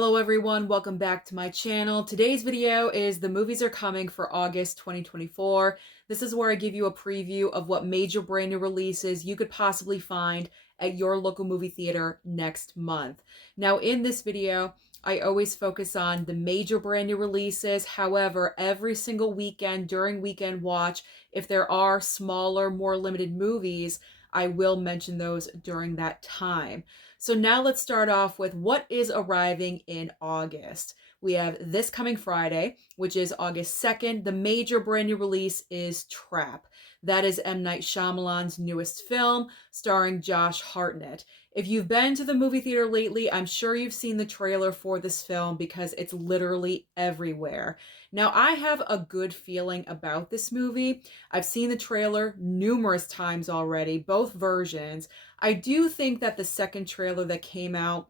Hello everyone, welcome back to my channel. Today's video is the movies are coming for August 2024. This is where I give you a preview of what major brand new releases you could possibly find at your local movie theater next month. Now in this video, I always focus on the major brand new releases. However, every single weekend during Weekend Watch, if there are smaller, more limited movies, I will mention those during that time. So now let's start off with what is arriving in August. We have this coming Friday, which is August 2nd. The major brand new release is Trap. That is M. Night Shyamalan's newest film starring Josh Hartnett. If you've been to the movie theater lately, I'm sure you've seen the trailer for this film because it's literally everywhere. Now, I have a good feeling about this movie. I've seen the trailer numerous times already, both versions. I do think that the second trailer that came out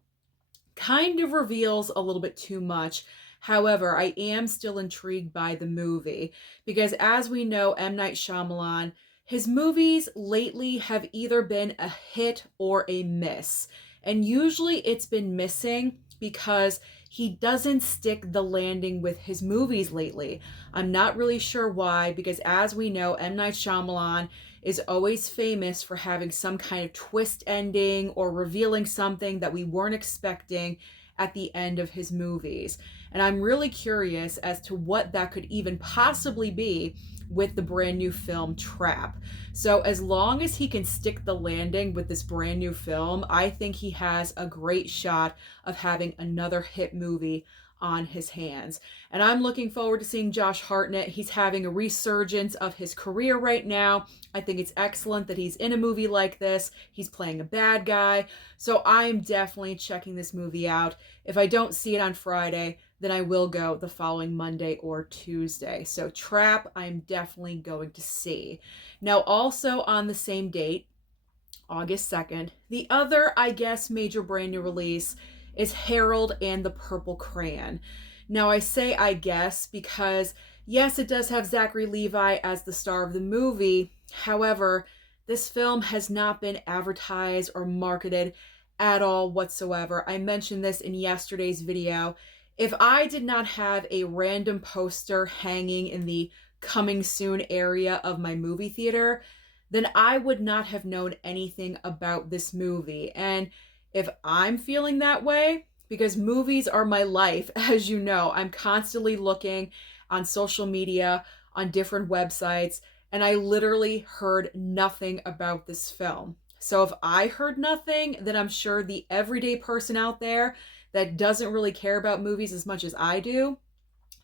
kind of reveals a little bit too much. However, I am still intrigued by the movie because, as we know, M. Night Shyamalan, his movies lately have either been a hit or a miss. And usually it's been missing because he doesn't stick the landing with his movies lately. I'm not really sure why, because as we know, M. Night Shyamalan is always famous for having some kind of twist ending or revealing something that we weren't expecting at the end of his movies. And I'm really curious as to what that could even possibly be with the brand new film Trap. So as long as he can stick the landing with this brand new film, I think he has a great shot of having another hit movie on his hands. And I'm looking forward to seeing Josh Hartnett. He's having a resurgence of his career right now. I think it's excellent that he's in a movie like this. He's playing a bad guy. So I'm definitely checking this movie out. If I don't see it on Friday, then I will go the following Monday or Tuesday. So Trap, I'm definitely going to see. Now, also on the same date, August 2nd, the other, I guess, major brand new release is Harold and the Purple Crayon. Now, I say I guess because, yes, it does have Zachary Levi as the star of the movie. However, this film has not been advertised or marketed at all whatsoever. I mentioned this in yesterday's video. If I did not have a random poster hanging in the coming soon area of my movie theater, then I would not have known anything about this movie. And if I'm feeling that way, because movies are my life, as you know, I'm constantly looking on social media, on different websites, and I literally heard nothing about this film. So if I heard nothing, then I'm sure the everyday person out there that doesn't really care about movies as much as I do,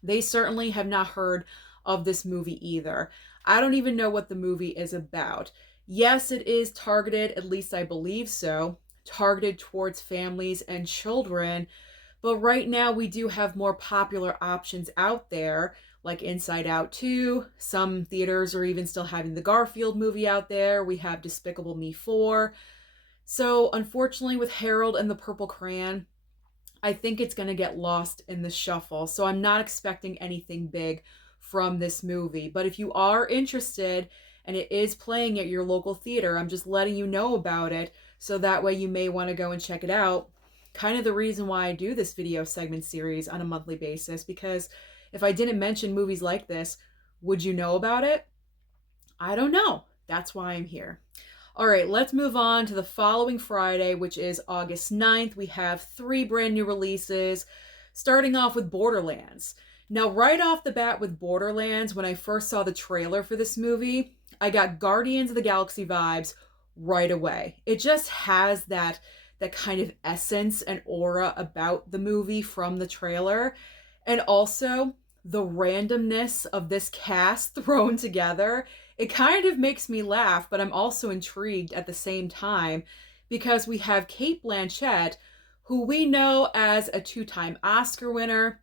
they certainly have not heard of this movie either. I don't even know what the movie is about. Yes, it is targeted, at least I believe so, targeted towards families and children. But right now we do have more popular options out there, like Inside Out 2. Some theaters are even still having the Garfield movie out there. We have Despicable Me 4. So unfortunately with Harold and the Purple Crayon, I think it's going to get lost in the shuffle. So I'm not expecting anything big from this movie. But if you are interested and it is playing at your local theater, I'm just letting you know about it. So that way you may want to go and check it out. Kind of the reason why I do this video segment series on a monthly basis, because if I didn't mention movies like this, would you know about it? I don't know. That's why I'm here. All right, let's move on to the following Friday, which is August 9th. We have 3 brand new releases, starting off with Borderlands. Now, right off the bat with Borderlands, when I first saw the trailer for this movie, I got Guardians of the Galaxy vibes right away. It just has that kind of essence and aura about the movie from the trailer. And also the randomness of this cast thrown together. It kind of makes me laugh, but I'm also intrigued at the same time because we have Cate Blanchett, who we know as a 2-time Oscar winner.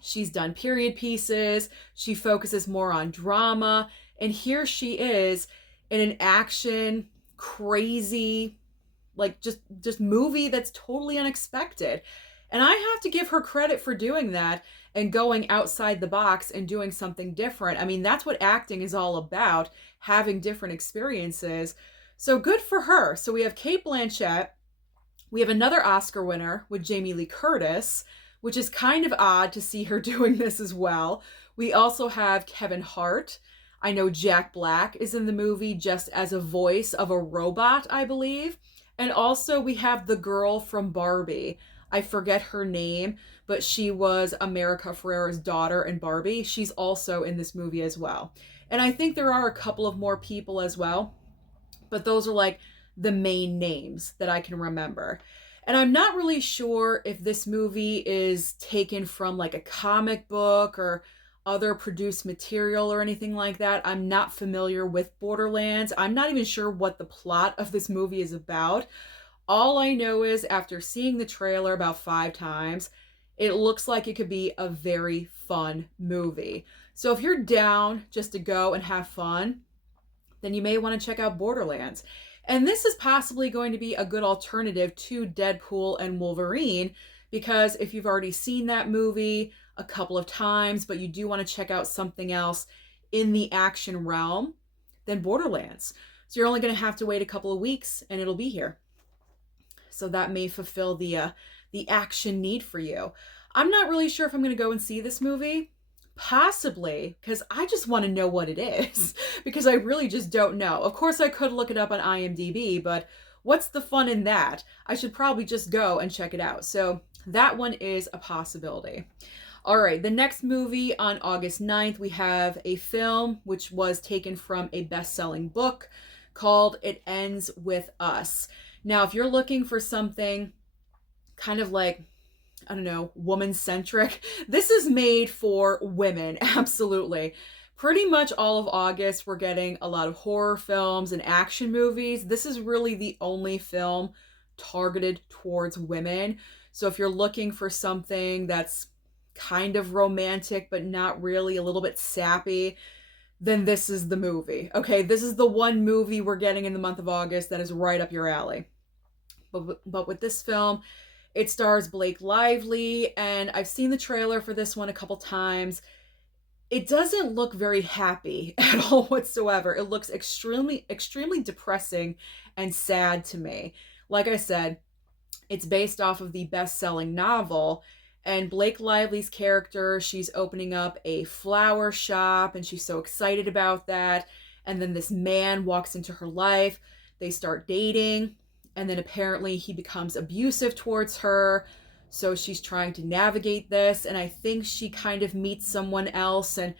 She's done period pieces. She focuses more on drama. And here she is in an action, crazy, like just movie that's totally unexpected. And I have to give her credit for doing that and going outside the box and doing something different. I mean, that's what acting is all about, having different experiences. So good for her. So we have Cate Blanchett. We have another Oscar winner with Jamie Lee Curtis. which is kind of odd to see her doing this as well. We also have Kevin Hart. I know Jack Black is in the movie just as a voice of a robot, I believe. And also we have the girl from Barbie. I forget her name, but she was America Ferrera's daughter in Barbie. She's also in this movie as well. And I think there are a couple of more people as well, but those are like the main names that I can remember. And I'm not really sure if this movie is taken from like a comic book or other produced material or anything like that. I'm not familiar with Borderlands. I'm not even sure what the plot of this movie is about. All I know is after seeing the trailer about 5 times, it looks like it could be a very fun movie. So if you're down just to go and have fun, then you may want to check out Borderlands. And this is possibly going to be a good alternative to Deadpool and Wolverine, because if you've already seen that movie a couple of times, but you do want to check out something else in the action realm, then Borderlands. So you're only going to have to wait a couple of weeks and it'll be here. So that may fulfill the action need for you. I'm not really sure if I'm going to go and see this movie. Possibly, because I just want to know what it is, because I really just don't know. Of course, I could look it up on IMDb, but what's the fun in that? I should probably just go and check it out. So that one is a possibility. All right, the next movie on August 9th, we have a film which was taken from a best-selling book called It Ends With Us. Now, if you're looking for something kind of like, I don't know, woman-centric, this is made for women, absolutely. Pretty much all of August, we're getting a lot of horror films and action movies. This is really the only film targeted towards women. So if you're looking for something that's kind of romantic, but not really, a little bit sappy, then this is the movie. Okay, this is the one movie we're getting in the month of August that is right up your alley. But with this film, it stars Blake Lively, and I've seen the trailer for this one a couple times. It doesn't look very happy at all whatsoever. It looks extremely, extremely depressing and sad to me. Like I said, it's based off of the best-selling novel, and Blake Lively's character, she's opening up a flower shop, and she's so excited about that. And then this man walks into her life. They start dating. And then apparently he becomes abusive towards her. So she's trying to navigate this. And I think she kind of meets someone else. And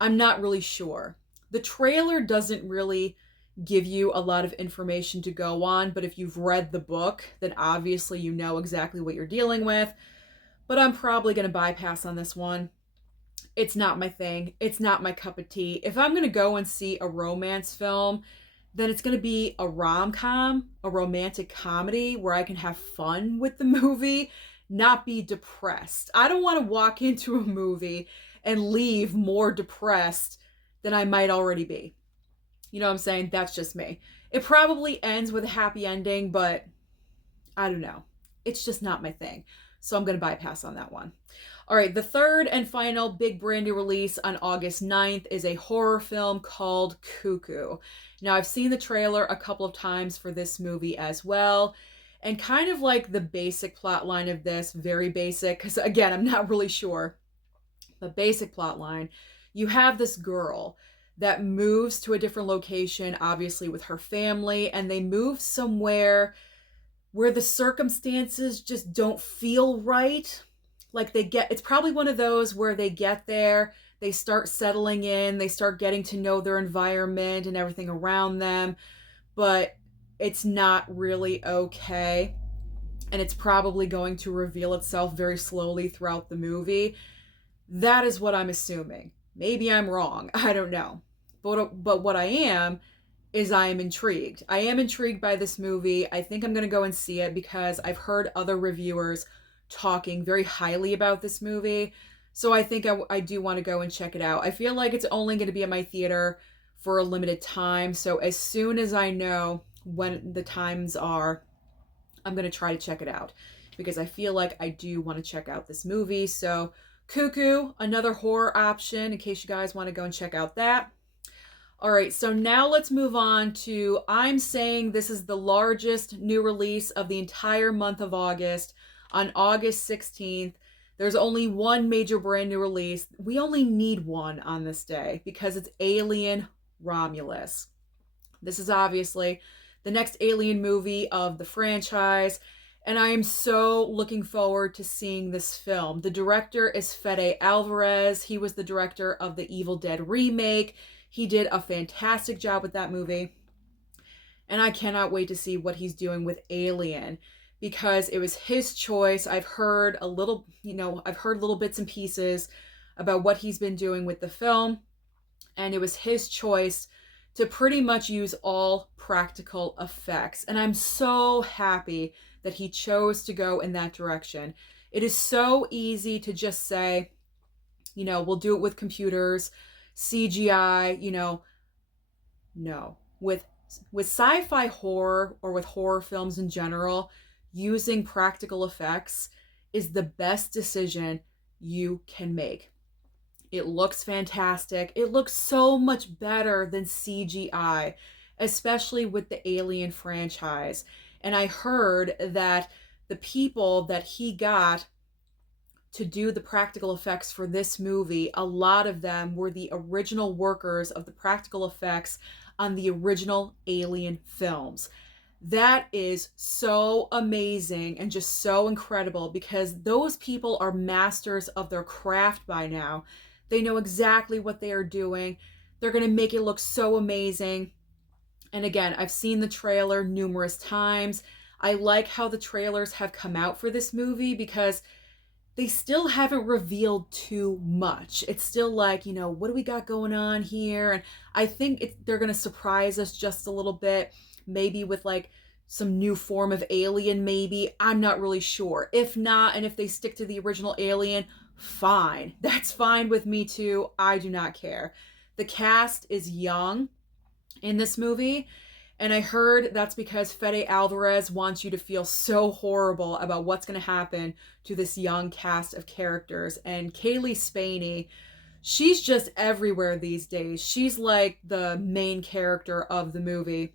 I'm not really sure. The trailer doesn't really give you a lot of information to go on. But if you've read the book, then obviously you know exactly what you're dealing with. But I'm probably going to bypass on this one. It's not my thing. It's not my cup of tea. If I'm going to go and see a romance film, then it's going to be a rom-com, a romantic comedy where I can have fun with the movie, not be depressed. I don't want to walk into a movie and leave more depressed than I might already be. You know what I'm saying? That's just me. It probably ends with a happy ending, but I don't know. It's just not my thing. So I'm going to bypass on that one. All right, the third and final big brand new release on August 9th is a horror film called Cuckoo. Now, I've seen the trailer a couple of times for this movie as well. And kind of like the basic plot line of this, very basic, because again, I'm not really sure. The basic plot line, you have this girl that moves to a different location, obviously with her family, and they move somewhere where the circumstances just don't feel right. Like it's probably one of those where they get there, they start settling in, they start getting to know their environment and everything around them, but it's not really okay. And it's probably going to reveal itself very slowly throughout the movie. That is what I'm assuming. Maybe I'm wrong. I don't know. But what I am is I am intrigued. I am intrigued by this movie. I think I'm going to go and see it because I've heard other reviewers talking very highly about this movie. So I think I do want to go and check it out. I feel like it's only going to be at my theater for a limited time. So as soon as I know when the times are, I'm going to try to check it out because I feel like I do want to check out this movie. So Cuckoo, another horror option in case you guys want to go and check out that. All right, so now let's move on to, I'm saying this is the largest new release of the entire month of August. On August 16th, There's only one major brand new release. We only need one on this day because it's Alien Romulus. This is obviously the next Alien movie of the franchise, and I am so looking forward to seeing this film. The director is Fede Alvarez. He was the director of the Evil Dead remake. He did a fantastic job with that movie, and I cannot wait to see what he's doing with Alien because it was his choice. I've heard a little, I've heard little bits and pieces about what he's been doing with the film, and it was his choice to pretty much use all practical effects. And I'm so happy that he chose to go in that direction. It is so easy to just say, we'll do it with computers, CGI, no. With sci-fi horror or with horror films in general, using practical effects is the best decision you can make. It looks fantastic. It looks so much better than CGI, especially with the Alien franchise. And I heard that the people that he got to do the practical effects for this movie, a lot of them were the original workers of the practical effects on the original Alien films. That is so amazing and just so incredible because those people are masters of their craft by now. They know exactly what they are doing. They're going to make it look so amazing. And again, I've seen the trailer numerous times. I like how the trailers have come out for this movie because they still haven't revealed too much. It's still like, what do we got going on here? And I think they're going to surprise us just a little bit, maybe with like some new form of alien, maybe. I'm not really sure. If not, and if they stick to the original Alien, fine. That's fine with me too. I do not care. The cast is young in this movie, and I heard that's because Fede Alvarez wants you to feel so horrible about what's going to happen to this young cast of characters. And Kaylee Spaney, she's just everywhere these days. She's like the main character of the movie.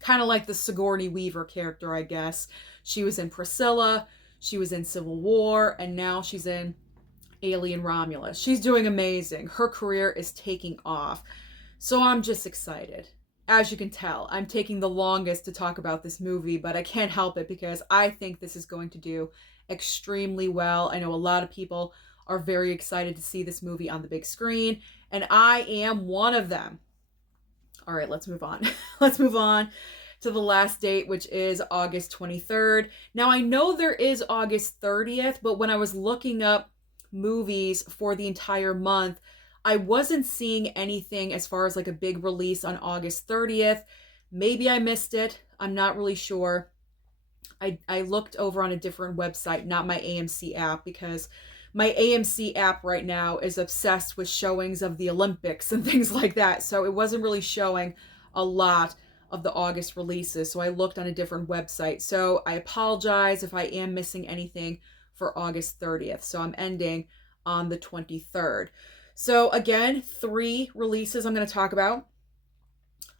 Kind of like the Sigourney Weaver character, I guess. She was in Priscilla, she was in Civil War, and now she's in Alien Romulus. She's doing amazing. Her career is taking off. So I'm just excited. As you can tell, I'm taking the longest to talk about this movie, but I can't help it because I think this is going to do extremely well. I know a lot of people are very excited to see this movie on the big screen, and I am one of them. All right, let's move on. Let's move on to the last date, which is August 23rd. Now, I know there is August 30th, but when I was looking up movies for the entire month, I wasn't seeing anything as far as like a big release on August 30th. Maybe I missed it. I'm not really sure. I looked over on a different website, not my AMC app, because my AMC app right now is obsessed with showings of the Olympics and things like that. So it wasn't really showing a lot of the August releases. So I looked on a different website. So I apologize if I am missing anything for August 30th. So I'm ending on the 23rd. So again, 3 releases I'm going to talk about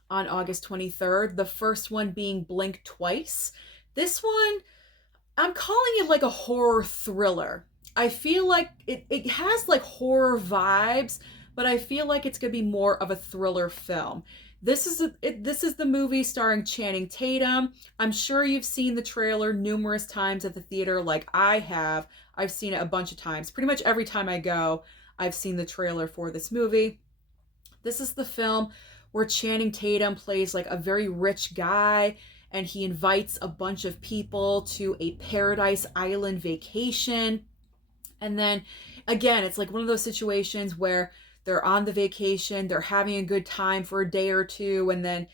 on August 23rd. The first one being Blink Twice. This one, I'm calling it like a horror thriller. I feel like it has like horror vibes, but I feel like it's going to be more of a thriller film. This is the movie starring Channing Tatum. I'm sure you've seen the trailer numerous times at the theater like I have. I've seen it a bunch of times. Pretty much every time I go, I've seen the trailer for this movie. This is the film where Channing Tatum plays like a very rich guy, and he invites a bunch of people to a paradise island vacation. And then again, it's like one of those situations where they're on the vacation, they're having a good time for a day or two, and then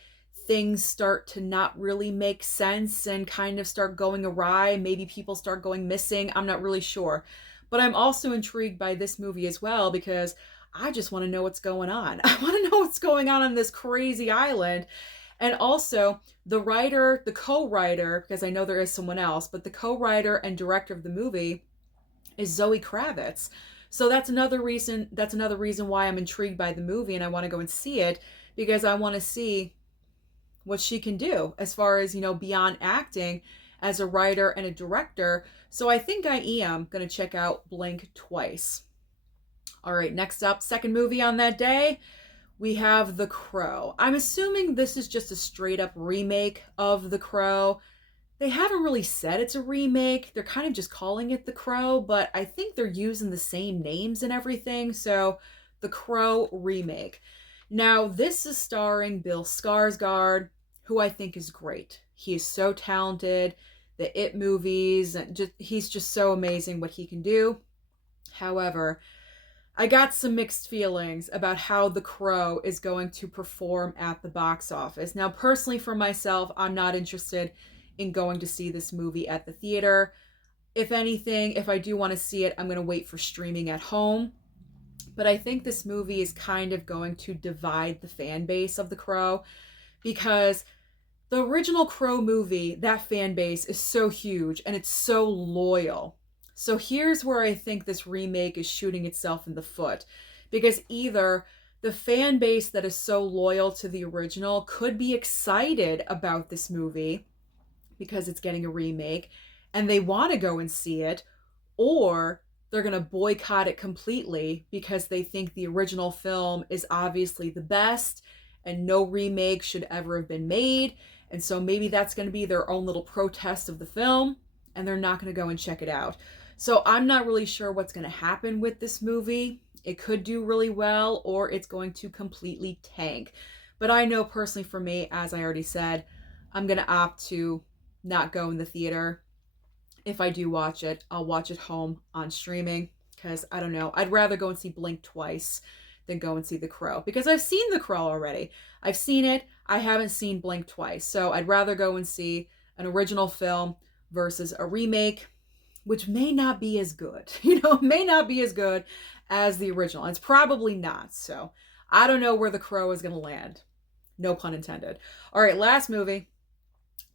things start to not really make sense and kind of start going awry. Maybe people start going missing. I'm not really sure. But I'm also intrigued by this movie as well because I just want to know what's going on. I want to know what's going on this crazy island. And also the writer, the co-writer, because I know there is someone else, but the co-writer and director of the movie is Zoe Kravitz. So that's another reason why I'm intrigued by the movie and I want to go and see it, because I want to see what she can do as far as, beyond acting as a writer and a director. So I think I am going to check out Blink Twice. All right, next up, second movie on that day, we have The Crow. I'm assuming this is just a straight up remake of The Crow. They haven't really said it's a remake. They're kind of just calling it The Crow, but I think they're using the same names and everything. So, The Crow remake. Now, this is starring Bill Skarsgård, who I think is great. He is so talented. The It movies, and he's just so amazing what he can do. However, I got some mixed feelings about how The Crow is going to perform at the box office. Now, personally, for myself, I'm not interested in going to see this movie at the theater. If anything, if I do want to see it, I'm going to wait for streaming at home. But I think this movie is kind of going to divide the fan base of The Crow, because the original Crow movie, that fan base is so huge and it's so loyal. So here's where I think this remake is shooting itself in the foot, because either the fan base that is so loyal to the original could be excited about this movie because it's getting a remake and they want to go and see it, or they're going to boycott it completely because they think the original film is obviously the best and no remake should ever have been made. And so maybe that's going to be their own little protest of the film and they're not going to go and check it out. So I'm not really sure what's going to happen with this movie. It could do really well or it's going to completely tank. But I know personally for me, as I already said, I'm going to opt to not go in the theater. If I do watch it, I'll watch it home on streaming, because I don't know, I'd rather go and see Blink Twice than go and see The Crow, because I've seen The Crow already. I've seen it. I haven't seen Blink Twice. So I'd rather go and see an original film versus a remake, which may not be as good, may not be as good as the original. It's probably not. So I don't know where The Crow is going to land. No pun intended. All right, last movie.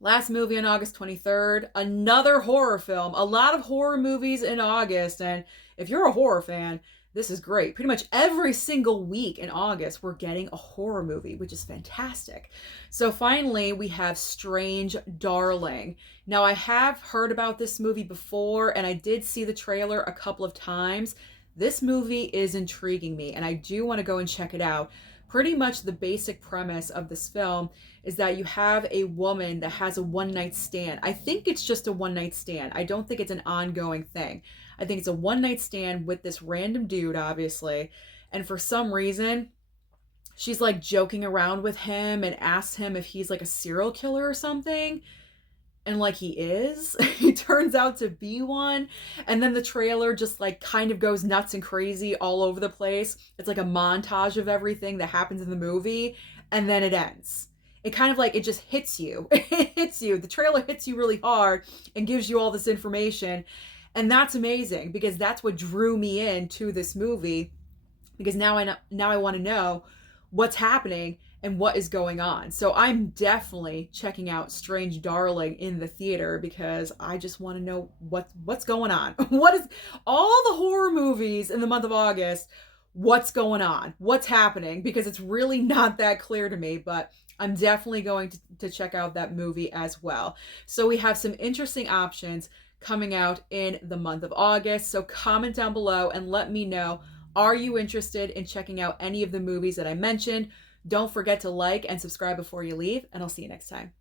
Last movie on August 23rd, another horror film. A lot of horror movies in August, and if you're a horror fan, this is great. Pretty much every single week in August, we're getting a horror movie, which is fantastic. So finally, we have Strange Darling. Now, I have heard about this movie before, and I did see the trailer a couple of times. This movie is intriguing me, and I do want to go and check it out. Pretty much the basic premise of this film is that you have a woman that has a one-night stand. I think it's just a one-night stand. I don't think it's an ongoing thing. I think it's a one-night stand with this random dude, obviously. And for some reason, she's like joking around with him and asks him if he's like a serial killer or something. And like he is, he turns out to be one. And then the trailer just like kind of goes nuts and crazy all over the place. It's like a montage of everything that happens in the movie. And then it ends. It kind of like, it just hits you. It hits you. The trailer hits you really hard and gives you all this information. And that's amazing, because that's what drew me into this movie. Because now I want to know what's happening and what is going on. So I'm definitely checking out Strange Darling in the theater, because I just want to know what's going on. What is all the horror movies in the month of August? What's going on? What's happening? Because it's really not that clear to me, but I'm definitely going to check out that movie as well. So we have some interesting options coming out in the month of August. So comment down below and let me know, are you interested in checking out any of the movies that I mentioned? Don't forget to like and subscribe before you leave, and I'll see you next time.